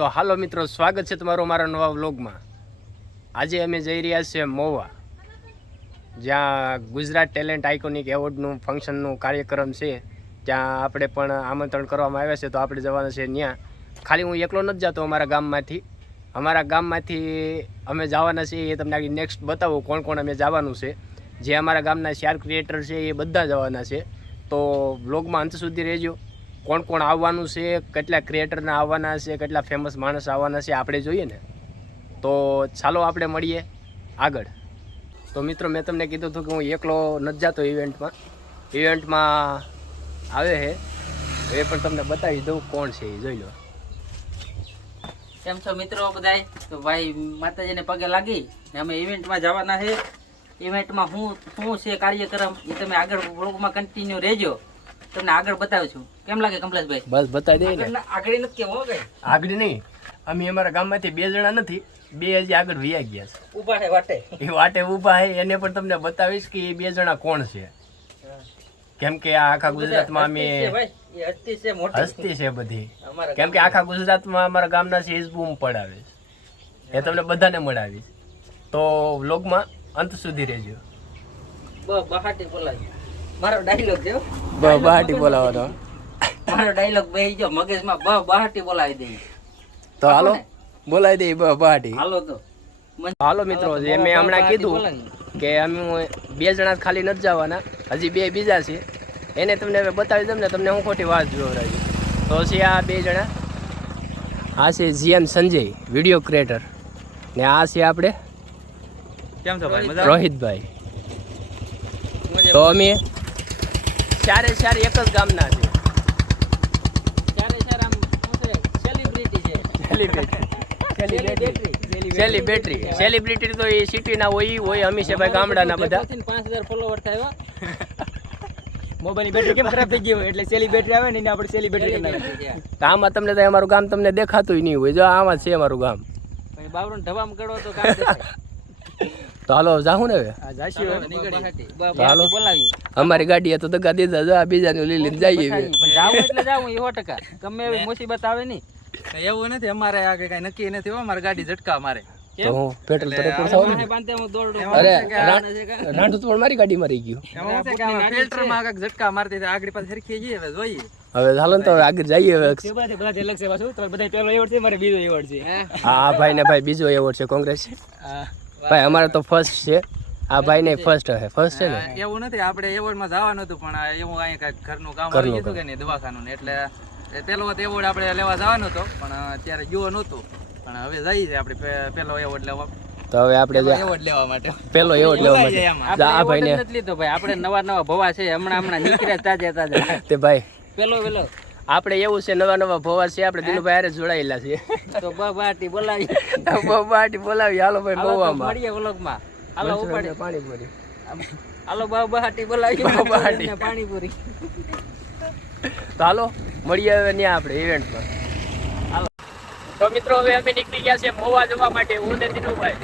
તો હાલો મિત્રો, સ્વાગત છે તમારું મારા નવા વ્લોગમાં. આજે અમે જઈ રહ્યા છીએ મોવા, જ્યાં ગુજરાત ટેલેન્ટ આઇકોનિક એવોર્ડનું ફંક્શનનું કાર્યક્રમ છે. ત્યાં આપણે પણ આમંત્રણ કરવામાં આવ્યા છે, તો આપણે જવાના છે ત્યાં ખાલી હું એકલો નથી જતો અમારા ગામમાંથી. અમારા ગામમાંથી અમે જવાના છીએ, એ તમને આગળ નેક્સ્ટ બતાવું કોણ કોણ અમે જવાનું છે. જે અમારા ગામના શેર ક્રિએટર છે, એ બધા જવાના છે. તો વ્લોગમાં અંત સુધી રહેજો. કોણ કોણ આવવાનું છે, કેટલા ક્રિએટરના આવવાના છે, કેટલા ફેમસ માણસ આવવાના છે, આપણે જોઈએ ને. તો ચાલો આપણે મળીએ આગળ. તો મિત્રો, મેં તમને કીધું હતું કે હું એકલો નથી જતો ઇવેન્ટમાં ઇવેન્ટમાં આવે છે એ પણ તમને બતાવી દઉં કોણ છે એ, જોઈ લો. કેમ છો મિત્રો બધાય? તો ભાઈ, માતાજીને પગે લાગી ને અમે ઇવેન્ટમાં જવાના છે. ઇવેન્ટમાં હું શું છે કાર્યક્રમ, એ તમે આગળ બ્લોગમાં કન્ટિન્યુ રહેજો. તમને આગળ બતાવું છું કેમ લાગે કમલેશભાઈ? બસ બતાવી દે ને. આગળ નથી કેવો કઈ? આગળ નહીં. અમે અમારા ગામમાંથી બે જણા નથી બે હજી આગળ વ્યા ગયા ઊભા છે વાટે. એ વાટે ઊભા છે એને પણ તમને બતાવીશ કે એ બે જણા કોણ છે. કેમ કે આ આખા ગુજરાતમાં અમે હસ્તી છે છે છે બધી. કેમ કે આખા ગુજરાતમાં અમારા ગામના છે બૂમ પડાવે એ તમને બધાને મળાવીશ. તો વ્લોગમાં અંત સુધી રહેજો. બહાટી બોલાવી. મારો ડાયલોગ જો હો. બહાટી બોલાવવાનો મારો ડાયલોગ બેહી ગયો મગજમાં બ બહાટી બોલાવી દે. તો હાલો બોલાવી દઈએ બહાટી. હાલો તો. હાલો મિત્રો જે મેં હમણાં કીધું કે અમે બે જણા ખાલી નથી જવાના હજી બે બીજા છે. એને તમને હવે બતાવી દઉં ને તમને હું ખોટી વાત જોવડાવી. તો છે આ બે જણા. આ છે જીએમ સંજય વીડિયો ક્રિએટર ને આ છે આપણે કેમ છો ભાઈ? રોહિતભાઈ. તો અમે ચારે ચાર એક જ ગામના છે. ચારે ચાર આમ સેલિબ્રિટી છે? સેલિબ્રિટી સેલિબ્રિટી સેલિબ્રિટી તો એ સિટીના હોય હોય અમે છે ભાઈ ગામડાના બધા. પાંચ હજાર ફોલોવર થાય મોબાઈલની બેટરી કેમ ખરાબ થઈ ગઈ હોય? એટલે સેલી બેટરી આવે ને એને આપણે સેલી બેટરી કરી આમાં તમને તો અમારું ગામ તમને દેખાતું નહીં હોય. જો આમાં છે અમારું ગામ. પછી બાવરું ઢવામ કરો તો કામ. તો હાલો જાઉં ને હવે? હાલો. અમારી ગાડી તો દગા દીધા. જો આ બીજાનું લઈ લઈને જઈએ હવે. પણ જાવું એટલે જાવું સો ટકા. ગમે એવી મુસીબત આવે નહીં એવું નથી અમારે આગળ કઈ નક્કી નથી હો અમારે ગાડી ઝટકા મારે. તો હું પેટ્રોલ અરે? રાંઠું પણ મારી ગાડીમાં રહી ગયું. ઝટકા મારતી આગળ પાછી સરખી જઈએ હવે જોઈએ. હવે ચાલો ને તો આગળ જઈએ હવે. બધા અલગ છે પાછું તમે બધા પહેલો એવોર્ડ છે મારે બીજો એવોર્ડ છે. હા ભાઈ ને ભાઈ બીજો એવોર્ડ છે કોંગ્રેસ. ભાઈ અમારે તો ફર્સ્ટ છે. આ ભાઈ ને ફર્સ્ટ હે. ફર્સ્ટ છે ને? એવું નથી આપણે એવોર્ડમાં જવાનું હતું પણ એવું અહીંયા ઘરનું કામ આવી ગયું કે નહીં દવાખાનું ને એટલે પેલો વખત એવોર્ડ આપણે લેવા જવાનો હતો પણ અત્યારે ગયો નહોતો. પણ હવે જઈએ છે આપણે પેલો એવોર્ડ લેવા. તો હવે આપણે એવોર્ડ લેવા માટે. પેલો એવોર્ડ લેવા માટે. આ ભાઈ ને લીધો ભાઈ. આપણે નવા નવા ભવા છે હમણાં હમણાં નીકળ્યા તાજે તાજા તે ભાઈ પેલો પેલો. આપણે એવું છે નવા નવા ભવા છે આપણે દિલુભાઈ હારે જોડાયેલા છે. તો બબાટી બોલાવી. બબાટી બોલાવી હાલો ભાઈ મોવામાં મળીએ વ્લોગમાં. હાલો ઉપાડી. પાણીપુરી. હાલો બબાટી બોલાવી. બબાટી. પાણીપુરી. તો હાલો મળીએ હવે ત્યાં આપણે ઇવેન્ટમાં હાલો. તો મિત્રો હવે અમે નીકળી ગયા છે મોવા જવા માટે હું ને દિનુભાઈ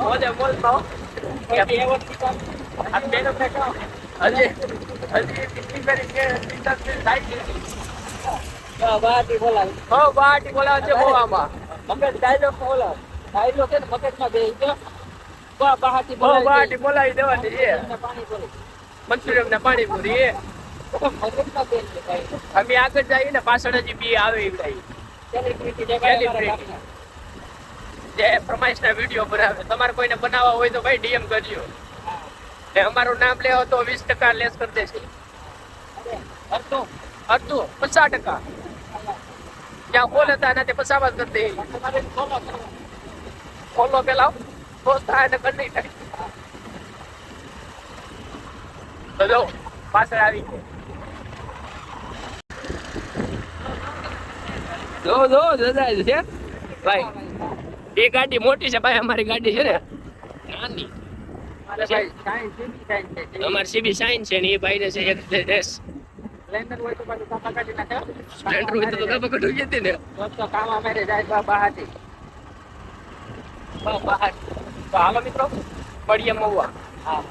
મોજે મોજ ખાઓ આ ને ને મંચુરિયમ ને પાણીપુરી અમે આગળ જઈએ ને પાછળ હજી બી આવે. જે પ્રમાઈશના વીડિયો બનાવે તમારે કોઈને બનાવવા હોય તો ભાઈ ડીએમ કરજો ને અમારું નામ લેવો તો વીસ ટકા લેસ કરી દેશે. અડધું અડધું, પચાસ ટકા. જ્યાં ખોલ હતા એનાથી પચાસ કરી દે. ખોલો પેલા તો થાય ને ઘર નહીં થાય. તો પાછળ આવી ગયો. જો જો જજાય છે? ભાઈ, એ ગાડી મોટી છે, ભાઈ, અમારી ગાડી છે ને નાની મારે ભાઈ science છે બી science છે. અમારી સીબી સાઈન છે? ને એ ભાઈ ને છે એક ડ્રેસ સ્પ્લેન્ડર હોય તો પાછું કાપા કાઢી નાખે. સ્પ્લેન્ડર હોય તો ગપા કાઢી ગઈ ને. તો કામ અમારે જાય બા બહાટી. બહાર. તો હાલો મિત્રો પડીએ મહુવા. હા.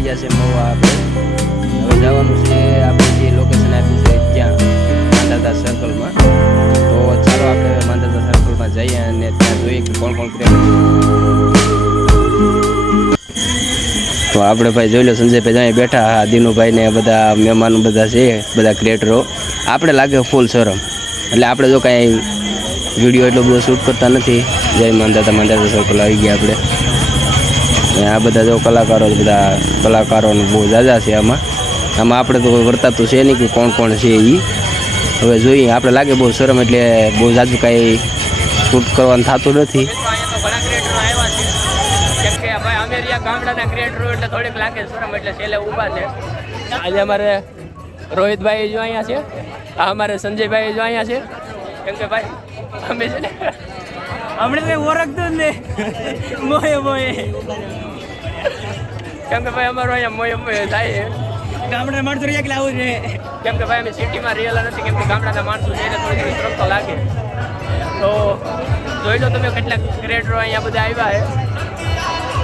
આવી જશે મહુવા આપણે. હવે જવાનું છે આપણે જે લોકેશન આપ્યું છે ત્યાં, માંધાતા સર્કલમાં તો ચાલો આપણે માંદાતા સર્કલમાં જઈએ અને ત્યાં જોઈએ કે કોણ કોણ ક્રિએટર તો આપણે ભાઈ જોઈ લો, સંજયભાઈ અહીંયા બેઠા. દિનુભાઈ ને બધા મહેમાનો બધા છે, બધા ક્રિએટરો આપણે લાગે ફૂલ શરમ. એટલે આપણે જો કાંઈ વીડિયો એટલો બધો શૂટ કરતા નથી. જય માંદાતા માનતા સર્કલ આવી ગયા આપણે. આ બધા જો કલાકારો બધા કલાકારોને બહુ જાજા છે આમાં. આમાં આપણે તો વર્તા તો છે નહીં કે કોણ કોણ છે એ હવે જોઈએ આપણે લાગે બહુ શરમ એટલે બહુ જાજુ કાંઈ શૂટ કરવાનું થતું નથી. કેમ કે ભાઈ અમે રહ્યા ગામડાના ક્રિએટરો એટલે થોડીક લાગે શરમ એટલે છેલ્લે ઊભા છે આજે અમારે રોહિતભાઈ જો અહીંયા છે. આ અમારે સંજયભાઈ જો અહીંયા છે. કેમ કે ભાઈ અમે છે ને હમણાં ઓળખતો જ ને મોએ મોએ. કેમ કે ભાઈ અમારો અહીંયા મોય મોય થાય ગામડા માણસો એક લાવવું આવું છે કેમ કે ભાઈ અમે સિટીમાં રહેલા નથી કેમ કે ગામડાના માણસો છે એને થોડી થોડી શરમ તો લાગે. તો જોઈ લો તમે કેટલા ક્રિએટરો અહીંયા બધા આવ્યા છે.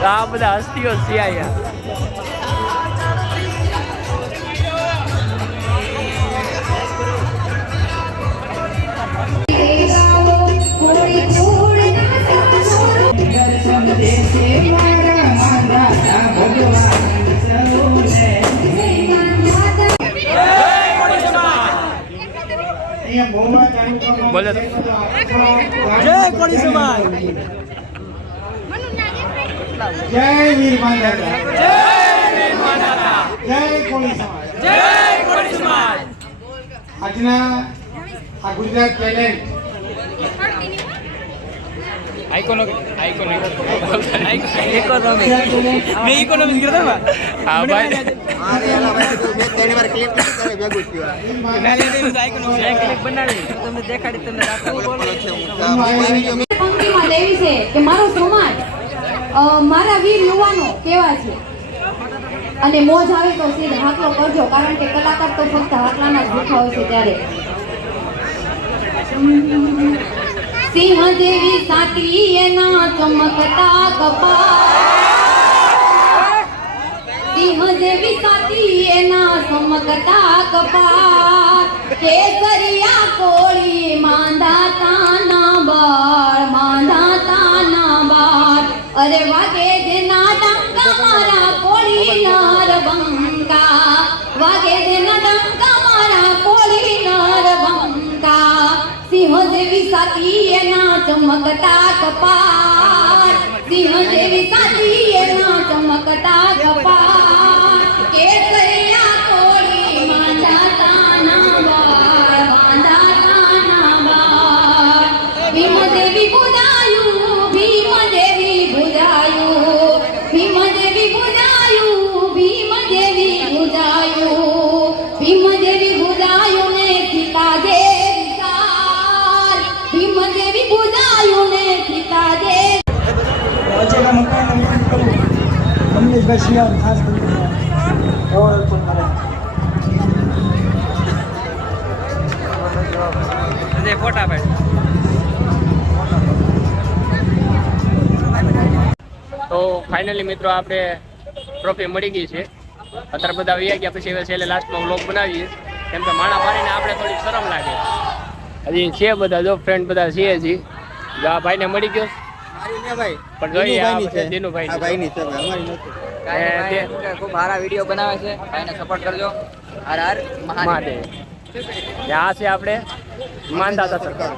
તો આ બધા હસ્તીઓ છે અહીંયા. બોલો. જય કોળી સમાજ. જય વીર માંધાતા જય કોળી સમાજ. જય કોળી સમાજ. આજના આ ગુજરાત ટેલેન્ટ મેં ઇકોનોમિક્સ કરતા હા ભાઈ. મારો સમાજ મારા વીર યુવાનો કેવા છે અને મોજ આવે તો સીધ હાકલો કરજો કારણ કે કલાકાર તો ફક્ત હાકલાના જ ભૂખા હોય છે ત્યારે સિંહ દેવી સાતી એના ચમકતા કપા સિંહ જેવી સાતી એના સમગતા કપા કેસરિયા કોળી માંધા તાના બાળ માંધા તાના બાળ. અરે વાગે જેના ડંકા મારા કોળી નર બંકા. વાગે જેના ડંકા મારા કોળી નર બંકા. સિંહ જેવી સાતી એના ચમકતા કપાર સિંહ જેવી સાતી એના ચમકતા કપાળ કમલેશભાઈ શિયાળ ખાસ કરીને એવોર્ડ પણ મળે ફોટા પાડ તો ફાઇનલી મિત્રો આપણે ટ્રોફી મળી ગઈ છે. અત્યારે બધા વૈયા ગયા પછી હવે છેલ્લે લાસ્ટમાં વ્લોગ બનાવીએ. કેમ કે માણા મારીને આપણે થોડીક શરમ લાગે. હજી છે બધા જો ફ્રેન્ડ બધા છે હજી. આ ભાઈને મળી ગયો. પણ જોઈએ આ બધા દિનુભાઈ ને તે- ખૂબ સારા વીડિયો બનાવે છે. ભાઈને સપોર્ટ કરજો. હર હર મહાદેવ. આ છે આપણે માનદાતા સરકાર.